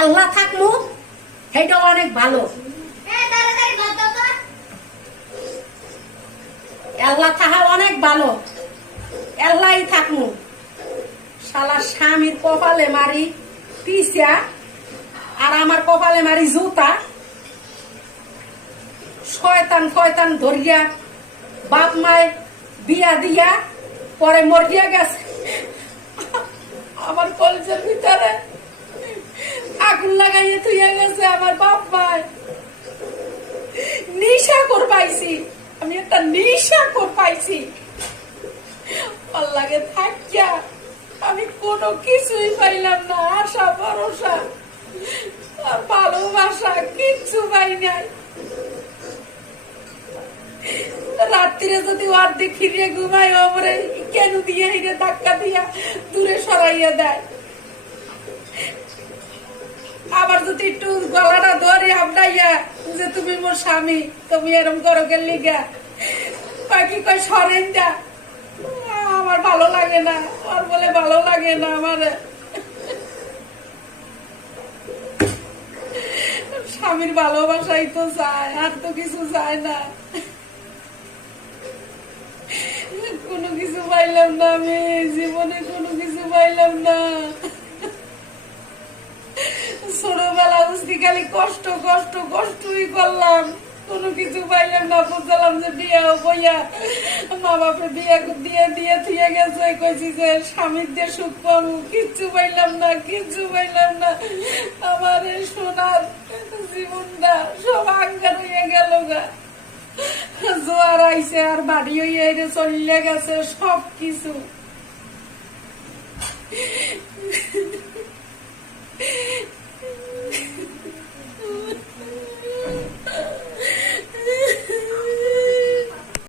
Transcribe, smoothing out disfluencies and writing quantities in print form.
আল্লাহ থাকমু সেটাও অনেক ভালো। আল্লাহ থাকা অনেক ভালো, আল্লাহই থাকমু। শালা স্বামীর কপালে মারি পিসা আর আমার কপালে মারি জুতা। শয়তান ফয়তান ধরিয়া বাপ মায় বিয়া দিয়া পরে মরিয়া গেছে। আমার কলেজের ভিতরে আগুন লাগাইয়া থুইয়া গেছে আমার বাপ মায়। নিশা কর পাইছি, আমি একটা নিশা কর পাইছি। আল্লাহকে থাকিয়া আমি কোনো কিছুই পাইলাম না, আশা ভরসা আর ভালোবাসা কিচ্ছু পাই নাই। রাত্রিরে যদি অর্ধেক ফিরিয়ে ঘুমাই ওপরে কেন দিয়ে হিরে ধাক্কা দিয়া দূরে সরাইয়া দেয়। আবার যদি একটু গলাটা ধরে আপনাইয়া যে তুমি মোর স্বামী, তুমি এরম করো গেলি গা, বাকি কয় সরেন যা, আমার ভালো লাগে না। আর বলে ভালো লাগে না আমার। স্বামীর ভালোবাসাই তো চায়, আর তো কিছু চায় না। কোনো কিছু পাইলাম না, আমি জীবনে কোনো কিছু পাইলাম না। ছোটবেলা বুঝতে খালি কষ্ট কষ্ট কষ্টই করলাম, কোনো কিছু পাইলাম না। বুঝলাম যে বিয়ে বইয়া মা বাপে বিয়ে দিয়ে দিয়ে থুয়ে গেছে, কইছি যে স্বামীর যে সুখ পাবো, কিচ্ছু পাইলাম না, কিচ্ছু পাইলাম না। আমার এই সোনার জীবনটা সব আঙ্গার হয়ে গেল গা। জোয়ার আইছে আর বাড়ি হইয়া চলে গেছে সব কিছু।